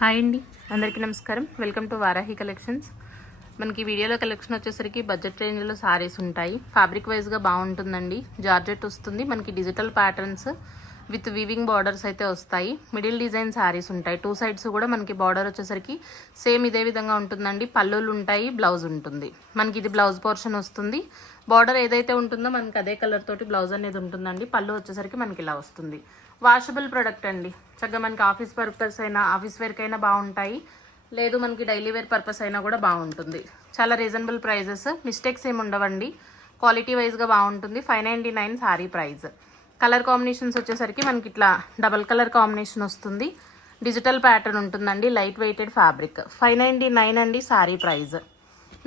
Hi అండి, అందరికీ నమస్కారం. Welcome to Varahi collections. మనకి వీడియోలో కలెక్షన్ వచ్చేసరికి బడ్జెట్ రేంజ్లో సారీస్ ఉంటాయి. ఫ్యాబ్రిక్ వైజ్గా బాగుంటుందండి. జార్జెట్ వస్తుంది. మనకి digital patterns with weaving borders అయితే వస్తాయి. మిడిల్ డిజైన్ సారీస్ ఉంటాయి. టూ సైడ్స్ కూడా మనకి బార్డర్ వచ్చేసరికి సేమ్ ఇదే విధంగా ఉంటుందండి. పళ్ళులు ఉంటాయి, బ్లౌజ్ ఉంటుంది. మనకి ఇది బ్లౌజ్ పోర్షన్ వస్తుంది. బార్డర్ ఏదైతే ఉంటుందో మనకి అదే కలర్ తోటి బ్లౌజ్ అనేది ఉంటుందండి. పళ్ళు వచ్చేసరికి మనకి ఇలా వస్తుంది. వాషబుల్ ప్రొడక్ట్ అండి. చక్కగా మనకి ఆఫీస్ పర్పస్ అయినా, ఆఫీస్ వేర్కి అయినా బాగుంటాయి. లేదు మనకి డైలీ వేర్ పర్పస్ అయినా కూడా బాగుంటుంది. చాలా రీజనబుల్ ప్రైజెస్, మిస్టేక్స్ ఏమి ఉండవండి. క్వాలిటీ వైజ్గా బాగుంటుంది. 599 సారీ ప్రైస్. కలర్ కాంబినేషన్స్ వచ్చేసరికి మనకి ఇట్లా డబల్ కలర్ కాంబినేషన్ వస్తుంది. డిజిటల్ ప్యాటర్న్ ఉంటుందండి. Light weighted fabric. 599 అండి సారీ ప్రైస్.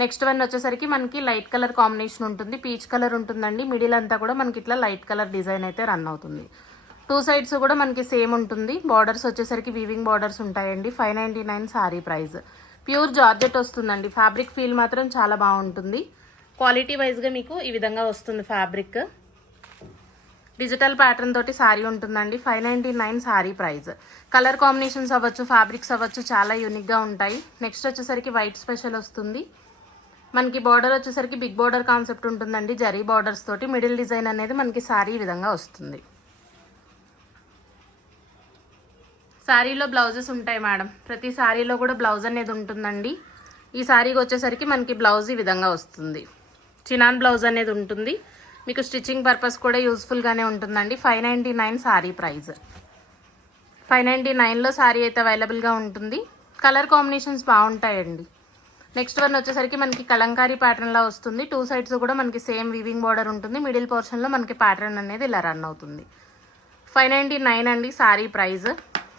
నెక్స్ట్ వన్ వచ్చేసరికి మనకి లైట్ కలర్ కాంబినేషన్ ఉంటుంది. పీచ్ కలర్ ఉంటుందండి. మిడిల్ అంతా కూడా మనకి ఇట్లా లైట్ కలర్ డిజైన్ అయితే రన్ అవుతుంది. టూ సైడ్స్ కూడా మనకి సేమ్ ఉంటుంది. బార్డర్స్ వచ్చేసరికి వీవింగ్ బార్డర్స్ ఉంటాయండి. 599 సారీ ప్రైస్. ప్యూర్ జార్జెట్ వస్తుందండి. ఫ్యాబ్రిక్ ఫీల్ మాత్రం చాలా బాగుంటుంది. క్వాలిటీ వైజ్గా మీకు ఈ విధంగా వస్తుంది ఫ్యాబ్రిక్. డిజిటల్ ప్యాటర్న్ తోటి సారీ ఉంటుందండి. 599 సారీ ప్రైస్. కలర్ కాంబినేషన్స్ అవ్వచ్చు, ఫ్యాబ్రిక్స్ అవ్వచ్చు, చాలా యూనిక్గా ఉంటాయి. నెక్స్ట్ వచ్చేసరికి వైట్ స్పెషల్ వస్తుంది. మనకి బార్డర్ వచ్చేసరికి బిగ్ బార్డర్ కాన్సెప్ట్ ఉంటుందండి. జరీ బార్డర్స్ తోటి మిడిల్ డిజైన్ అనేది మనకి సారీ ఈ విధంగా వస్తుంది. శారీలో బ్లౌజెస్ ఉంటాయి మేడం. ప్రతి శారీలో కూడా బ్లౌజ్ అనేది ఉంటుందండి. ఈ శారీకి వచ్చేసరికి మనకి బ్లౌజ్ ఈ విధంగా వస్తుంది. చినాన్ బ్లౌజ్ అనేది ఉంటుంది. మీకు స్టిచ్చింగ్ పర్పస్ కూడా యూస్ఫుల్గానే ఉంటుందండి. 599 శారీ ప్రైస్. 599లో శారీ అయితే అవైలబుల్గా ఉంటుంది. కలర్ కాంబినేషన్స్ బాగుంటాయండి. నెక్స్ట్ వన్ వచ్చేసరికి మనకి కలంకారీ ప్యాటర్న్లా వస్తుంది. టూ సైడ్స్ కూడా మనకి సేమ్ వీవింగ్ బార్డర్ ఉంటుంది. మిడిల్ పోర్షన్లో మనకి ప్యాటర్న్ అనేది ఇలా రన్ అవుతుంది. 599 అండి శారీ ప్రైస్.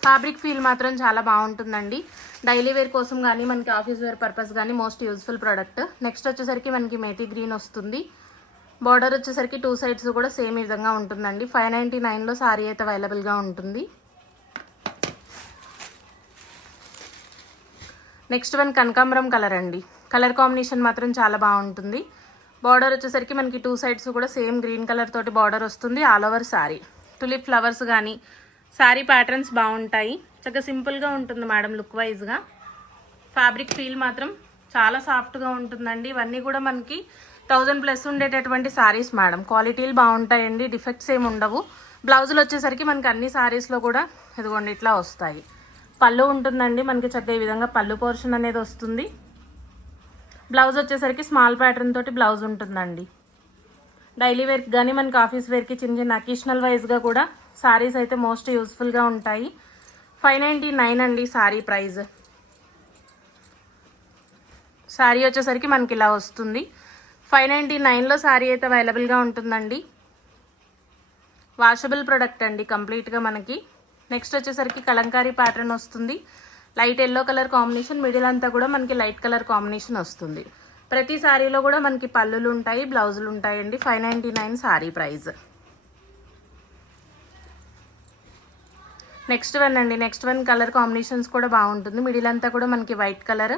ఫ్యాబ్రిక్ ఫీల్ మాత్రం చాలా బాగుంటుందండి. డైలీ వేర్ కోసం కానీ, మనకి ఆఫీస్ వేర్ పర్పస్ కానీ మోస్ట్ యూజ్ఫుల్ ప్రోడక్ట్. నెక్స్ట్ వచ్చేసరికి మనకి మేటీ గ్రీన్ వస్తుంది. బార్డర్ వచ్చేసరికి టూ సైడ్స్ కూడా సేమ్ ఈ విధంగా ఉంటుందండి. 599లో సారీ అయితే అవైలబుల్గా ఉంటుంది. నెక్స్ట్ వన్ కనకాంబరం కలర్ అండి. కలర్ కాంబినేషన్ మాత్రం చాలా బాగుంటుంది. బార్డర్ వచ్చేసరికి మనకి టూ సైడ్స్ కూడా సేమ్ గ్రీన్ కలర్ తోటి బార్డర్ వస్తుంది. All over sorry tulip flowers కానీ శారీ ప్యాటర్న్స్ బాగుంటాయి. చక్కగా సింపుల్గా ఉంటుంది మేడం లుక్ వైజ్గా. ఫ్యాబ్రిక్ ఫీల్ మాత్రం చాలా సాఫ్ట్గా ఉంటుందండి. ఇవన్నీ కూడా మనకి 1000+ ఉండేటటువంటి శారీస్ మేడం. క్వాలిటీలు బాగుంటాయండి. డిఫెక్ట్స్ ఏమి ఉండవు. బ్లౌజులు వచ్చేసరికి మనకి అన్ని శారీస్లో కూడా ఇదిగోండి ఇట్లా వస్తాయి. పళ్ళు ఉంటుందండి. మనకి చక్కగా ఈ విధంగా పళ్ళు పోర్షన్ అనేది వస్తుంది. బ్లౌజ్ వచ్చేసరికి స్మాల్ ప్యాటర్న్ తోటి బ్లౌజ్ ఉంటుందండి. డైలీ వేర్కి కానీ, మనకి ఆఫీస్ వేర్కి చిన్న చిన్న అకేషనల్ వైజ్గా కూడా సారీస్ అయితే మోస్ట్ యూస్ఫుల్గా ఉంటాయి. 599 అండి సారీ ప్రైస్. సారీ వచ్చేసరికి మనకి ఇలా వస్తుంది. 599లో సారీ అయితే అవైలబుల్గా ఉంటుందండి. వాషబుల్ ప్రొడక్ట్ అండి కంప్లీట్గా మనకి. నెక్స్ట్ వచ్చేసరికి కలంకారీ ప్యాటర్న్ వస్తుంది. Light yellow colour combination. Middle అంతా కూడా మనకి లైట్ కలర్ కాంబినేషన్ వస్తుంది. ప్రతి సారీలో కూడా మనకి పళ్ళులు ఉంటాయి, బ్లౌజులు ఉంటాయండి. 599 సారీ ప్రైస్. నెక్స్ట్ వన్ అండి. నెక్స్ట్ వన్ కలర్ కాంబినేషన్స్ కూడా బాగుంటుంది. మిడిల్ అంతా కూడా మనకి వైట్ కలర్.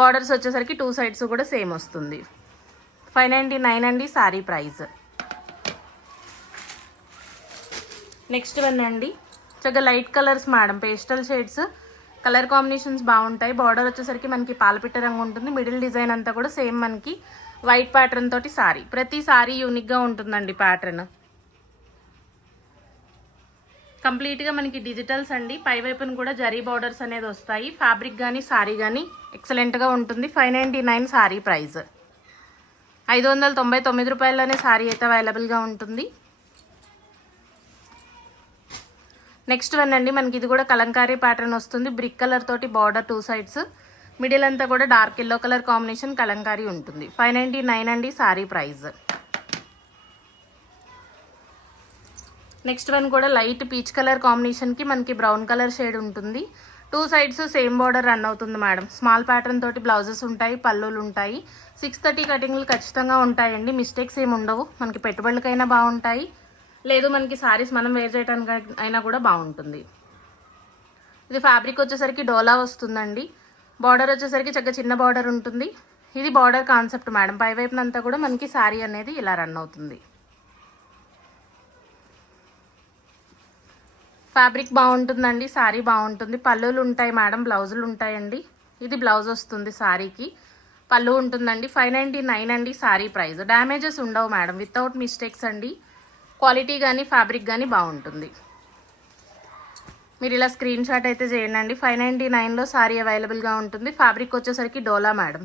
బార్డర్స్ వచ్చేసరికి టూ సైడ్స్ కూడా సేమ్ వస్తుంది. 599 అండి సారీ ప్రైస్. నెక్స్ట్ వన్ అండి. చక్కగా light colours madam. Pastel shades. Colour combinations బాగుంటాయి. బార్డర్ వచ్చేసరికి మనకి పాలపిట్ట రంగు ఉంటుంది. మిడిల్ డిజైన్ అంతా కూడా సేమ్ మనకి వైట్ ప్యాటర్న్ తోటి సారీ. ప్రతి సారీ యూనిక్గా ఉంటుందండి ప్యాటర్న్. కంప్లీట్గా మనకి డిజిటల్స్ అండి. పై వైపున కూడా జరీ బార్డర్స్ అనేది వస్తాయి. ఫ్యాబ్రిక్ కానీ సారీ కానీ ఎక్సలెంట్గా ఉంటుంది. 599 సారీ ప్రైస్. 599 రూపాయల్లోనే సారీ అయితే అవైలబుల్గా ఉంటుంది. నెక్స్ట్ వన్ అండి. మనకి ఇది కూడా కలంకారీ ప్యాటర్న్ వస్తుంది. బ్రిక్ కలర్ తోటి బార్డర్ టూ సైడ్స్. మిడిల్ అంతా కూడా dark yellow colour combination Kalamkari ఉంటుంది. 599 అండి సారీ ప్రైస్. నెక్స్ట్ వన్ కూడా లైట్ పీచ్ కలర్ కాంబినేషన్కి మనకి బ్రౌన్ కలర్ షేడ్ ఉంటుంది. Two sides same border run అవుతుంది మేడం. స్మాల్ ప్యాటర్న్ తోటి బ్లౌజెస్ ఉంటాయి, పళ్ళులు ఉంటాయి. 630 కటింగ్లు ఖచ్చితంగా ఉంటాయండి. మిస్టేక్స్ ఏమి ఉండవు. మనకి పెట్టుబడులకైనా బాగుంటాయి. లేదు మనకి సారీస్ మనం వేర్ చేయడానికి అయినా కూడా బాగుంటుంది. ఇది ఫ్యాబ్రిక్ వచ్చేసరికి డోలా వస్తుందండి. బార్డర్ వచ్చేసరికి చక్కగా చిన్న బార్డర్ ఉంటుంది. ఇది బార్డర్ కాన్సెప్ట్ మేడం. పై వైపునంతా కూడా మనకి సారీ అనేది ఇలా రన్ అవుతుంది. ఫ్యాబ్రిక్ బాగుంటుందండి, శారీ బాగుంటుంది. పళ్ళులు ఉంటాయి మేడం, బ్లౌజులు ఉంటాయండి. ఇది బ్లౌజ్ వస్తుంది శారీకి, పళ్ళు ఉంటుందండి. 599 అండి శారీ ప్రైస్. డ్యామేజెస్ ఉండవు మేడం, వితౌట్ మిస్టేక్స్ అండి. క్వాలిటీ కానీ ఫ్యాబ్రిక్ కానీ బాగుంటుంది. మీరు ఇలా స్క్రీన్ షాట్ అయితే చేయండి. 599లో శారీ అవైలబుల్గా ఉంటుంది. ఫ్యాబ్రిక్ వచ్చేసరికి డోలా మేడం.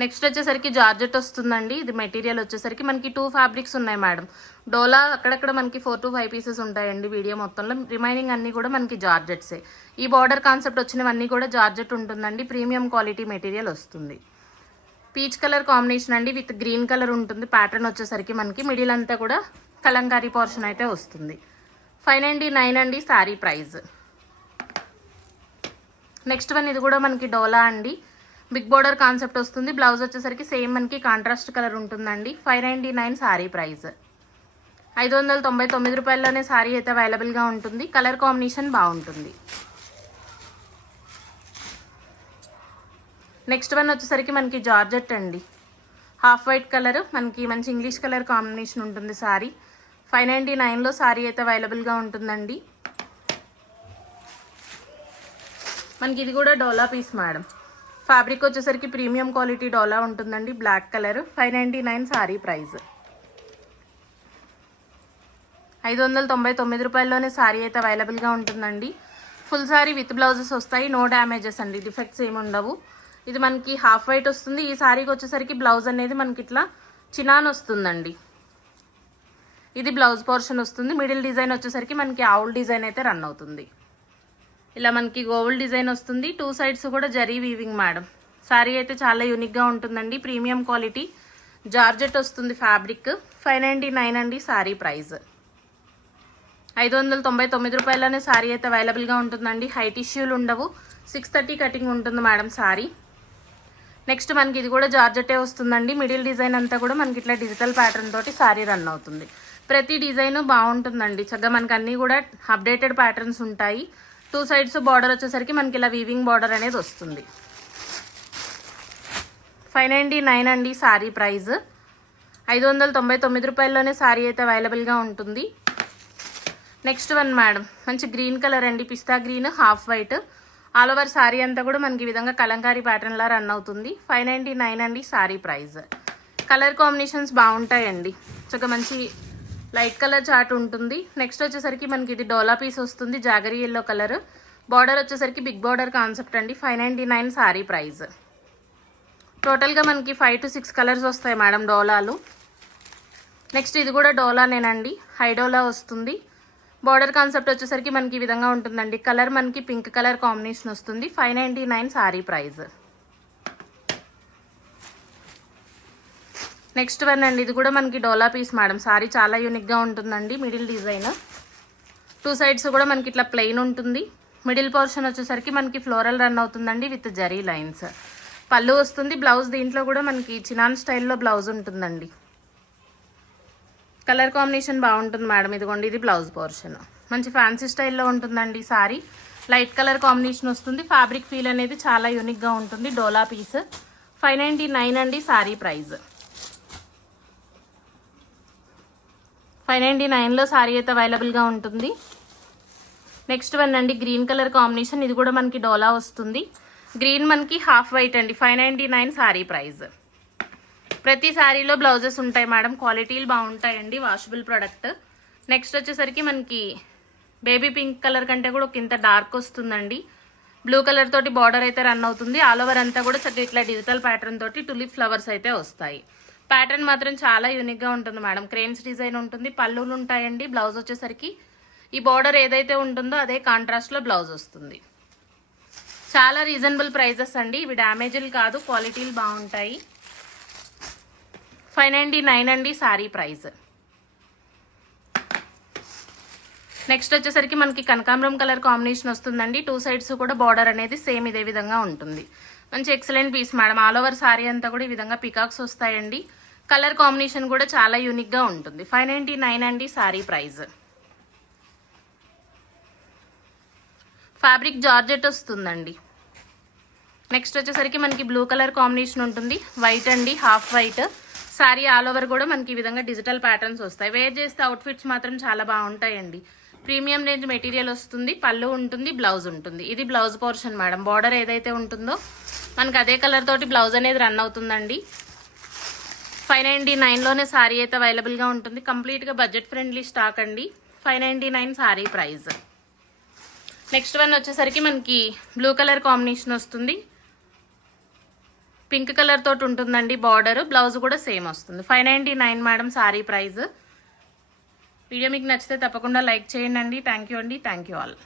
నెక్స్ట్ వచ్చేసరికి జార్జెట్ వస్తుందండి. ఇది మెటీరియల్ వచ్చేసరికి మనకి 2 ఫ్యాబ్రిక్స్ ఉన్నాయి మేడం. డోలా అక్కడక్కడ మనకి 4 to 5 పీసెస్ ఉంటాయండి వీడియో మొత్తంలో. రిమైనింగ్ అన్నీ కూడా మనకి జార్జెట్సే. ఈ బార్డర్ కాన్సెప్ట్ వచ్చినవన్నీ కూడా జార్జెట్ ఉంటుందండి. ప్రీమియం క్వాలిటీ మెటీరియల్ వస్తుంది. పీచ్ కలర్ కాంబినేషన్ అండి, విత్ గ్రీన్ కలర్ ఉంటుంది. ప్యాటర్న్ వచ్చేసరికి మనకి మిడిల్ అంతా కూడా కలంకారీ పోర్షన్ అయితే వస్తుంది. 599 అండి శారీ ప్రైస్. నెక్స్ట్ వన్ ఇది కూడా మనకి డోలా అండి. బిగ్ బోర్డర్ కాన్సెప్ట్ వస్తుంది. బ్లౌజ్ వచ్చేసరికి సేమ్ మనకి కాంట్రాస్ట్ కలర్ ఉంటుందండి. 599 శారీ ప్రైస్. 599 రూపాయల్లోనే శారీ అయితే అవైలబుల్గా ఉంటుంది. కలర్ కాంబినేషన్ బాగుంటుంది. నెక్స్ట్ వన్ వచ్చేసరికి మనకి జార్జెట్ అండి. హాఫ్ వైట్ కలర్, మనకి మంచి ఇంగ్లీష్ కలర్ కాంబినేషన్ ఉంటుంది శారీ. 599లో శారీ అయితే అవైలబుల్గా ఉంటుందండి. మనకి ఇది కూడా డోలా పీస్ మేడం. ఫ్యాబ్రిక్ వచ్చేసరికి ప్రీమియం క్వాలిటీ డోలా ఉంటుందండి. Black colour. 599 శారీ ప్రైస్. 599 రూపాయల్లోనే శారీ అయితే అవైలబుల్గా ఉంటుందండి. ఫుల్ శారీ విత్ బ్లౌజెస్ వస్తాయి. నో డ్యామేజెస్ అండి, డిఫెక్ట్స్ ఏమి ఉండవు. ఇది మనకి హాఫ్ వైట్ వస్తుంది. ఈ శారీకి వచ్చేసరికి బ్లౌజ్ అనేది మనకి ఇట్లా చినాన్ వస్తుందండి. ఇది బ్లౌజ్ పోర్షన్ వస్తుంది. మిడిల్ డిజైన్ వచ్చేసరికి మనకి ఆవుల్ డిజైన్ అయితే రన్ అవుతుంది. ఇలా మనకి గోవుల్ డిజైన్ వస్తుంది. 2 సైడ్స్ కూడా జరీ వీవింగ్ మేడం. శారీ అయితే చాలా యూనిక్గా ఉంటుందండి. ప్రీమియం క్వాలిటీ జార్జెట్ వస్తుంది ఫ్యాబ్రిక్. 599 అండి శారీ ప్రైస్. 599 రూపాయలనే శారీ అయితే అవైలబుల్గా ఉంటుందండి. హై టిష్యూలు ఉండవు. 630 కటింగ్ ఉంటుంది మేడం శారీ. నెక్స్ట్ మనకి ఇది కూడా జార్జెటే వస్తుందండి. మిడిల్ డిజైన్ అంతా కూడా మనకి ఇట్లా డిజిటల్ ప్యాటర్న్ తోటి శారీ రన్ అవుతుంది. ప్రతి డిజైన్ బాగుంటుందండి. చక్కగా మనకి అన్నీ కూడా అప్డేటెడ్ ప్యాటర్న్స్ ఉంటాయి. 2 సైడ్స్ బార్డర్ వచ్చేసరికి మనకి ఇలా వీవింగ్ బార్డర్ అనేది వస్తుంది. 599 అండి శారీ ప్రైస్. 599 రూపాయల్లోనే శారీ అయితే అవైలబుల్గా ఉంటుంది. నెక్స్ట్ వన్ మేడం, మంచి గ్రీన్ కలర్ అండి. Pista green, half white. All over sari అంతా కూడా మనకి ఈ విధంగా కలంకారీ ప్యాటర్న్లా రన్ అవుతుంది. 599 అండి శారీ ప్రైస్. కలర్ కాంబినేషన్స్ బాగుంటాయండి. చక్కగా మంచి లైట్ కలర్ చార్ట్ ఉంటుంది. నెక్స్ట్ వచ్చేసరికి మనకి ఇది డోలా పీస్ వస్తుంది. Jaggery yellow colour. బార్డర్ వచ్చేసరికి బిగ్ బార్డర్ కాన్సెప్ట్ అండి. 599 శారీ ప్రైస్. టోటల్గా మనకి 5 to 6 కలర్స్ వస్తాయి మేడం డోలాలు. నెక్స్ట్ ఇది కూడా డోలానేనండి. హై డోలా వస్తుంది. బార్డర్ కాన్సెప్ట్ వచ్చేసరికి మనకి ఈ విధంగా ఉంటుందండి. కలర్ మనకి పింక్ కలర్ కాంబినేషన్ వస్తుంది. 599 శారీ ప్రైస్. నెక్స్ట్ వన్ అండి, ఇది కూడా మనకి డోలా పీస్ మేడం. శారీ చాలా యూనిక్గా ఉంటుందండి. మిడిల్ డిజైన్ 2 సైడ్స్ కూడా మనకి ఇట్లా ప్లెయిన్ ఉంటుంది. మిడిల్ పోర్షన్ వచ్చేసరికి మనకి ఫ్లోరల్ రన్ అవుతుందండి విత్ జరీ లైన్స్. పళ్ళు వస్తుంది. బ్లౌజ్ దీంట్లో కూడా మనకి చినాన్ స్టైల్లో బ్లౌజ్ ఉంటుందండి. కలర్ కాంబినేషన్ బాగుంటుంది మేడం. ఇదిగోండి, ఇది బ్లౌజ్ పోర్షన్. మంచి ఫ్యాన్సీ స్టైల్లో ఉంటుందండి శారీ. లైట్ కలర్ కాంబినేషన్ వస్తుంది. ఫ్యాబ్రిక్ ఫీల్ అనేది చాలా యూనిక్గా ఉంటుంది. డోలా పీస్. 599 అండి శారీ ప్రైస్. 599లో శారీ అయితే అవైలబుల్గా ఉంటుంది. నెక్స్ట్ వన్ అండి, గ్రీన్ కలర్ కాంబినేషన్. ఇది కూడా మనకి డోలా వస్తుంది. గ్రీన్ మనకి హాఫ్ వైట్ అండి. 599 శారీ ప్రైస్. ప్రతి శారీలో బ్లౌజెస్ ఉంటాయి మేడం. క్వాలిటీలు బాగుంటాయండి. Washable product. నెక్స్ట్ వచ్చేసరికి మనకి బేబీ పింక్ కలర్ కంటే కూడా ఒక ఇంత డార్క్ వస్తుందండి. బ్లూ కలర్ తోటి బార్డర్ అయితే రన్ అవుతుంది. ఆల్ ఓవర్ అంతా కూడా చక్కగా ఇట్లా డిజిటల్ ప్యాటర్న్ తోటి టులిప్ ఫ్లవర్స్ అయితే వస్తాయి. ప్యాటర్న్ మాత్రం చాలా యూనిక్గా ఉంటుంది మేడం. క్రేన్స్ డిజైన్ ఉంటుంది. పళ్ళులు ఉంటాయండి. బ్లౌజ్ వచ్చేసరికి ఈ బార్డర్ ఏదైతే ఉంటుందో అదే కాంట్రాస్ట్లో బ్లౌజ్ వస్తుంది. చాలా రీజనబుల్ ప్రైజెస్ అండి. ఇవి డ్యామేజ్లు కాదు, క్వాలిటీలు బాగుంటాయి. 599 అండి శారీ ప్రైస్. నెక్స్ట్ వచ్చేసరికి మనకి కనకాంబరం కలర్ కాంబినేషన్ వస్తుందండి. 2 సైడ్స్ కూడా బార్డర్ అనేది సేమ్ ఇదే విధంగా ఉంటుంది. మంచి excellent piece madam. All over sari అంతా కూడా ఈ విధంగా పికాక్స్ వస్తాయండి. కలర్ కాంబినేషన్ కూడా చాలా యూనిక్గా ఉంటుంది. 599 అండి శారీ ప్రైస్. ఫ్యాబ్రిక్ జార్జెట్ వస్తుందండి. నెక్స్ట్ వచ్చేసరికి మనకి బ్లూ కలర్ కాంబినేషన్ ఉంటుంది. వైట్ అండి, half white. Sari all over కూడా మనకి ఈ విధంగా డిజిటల్ ప్యాటర్న్స్ వస్తాయి. వేర్ చేస్తే అవుట్ఫిట్స్ మాత్రం చాలా బాగుంటాయండి. ప్రీమియం రేంజ్ మెటీరియల్ వస్తుంది, పళ్ళు ఉంటుంది, బ్లౌజ్ ఉంటుంది. ఇది బ్లౌజ్ పోర్షన్ మేడం. బార్డర్ ఏదైతే ఉంటుందో మనకి అదే కలర్ తోటి బ్లౌజ్ అనేది రన్ అవుతుందండి. 599లోనే శారీ అయితే అవైలబుల్గా ఉంటుంది. కంప్లీట్గా బడ్జెట్ ఫ్రెండ్లీ స్టాక్ అండి. 599 శారీ ప్రైస్. నెక్స్ట్ వన్ వచ్చేసరికి మనకి బ్లూ కలర్ కాంబినేషన్ వస్తుంది, పింక్ కలర్ తోటి ఉంటుందండి బార్డర్. బ్లౌజ్ కూడా సేమ్ వస్తుంది. 599 మేడం శారీ ప్రైస్. వీడియో మీకు నచ్చితే తప్పకుండా లైక్ చేయండి అండి. థ్యాంక్ యూ అండి. Thank you all.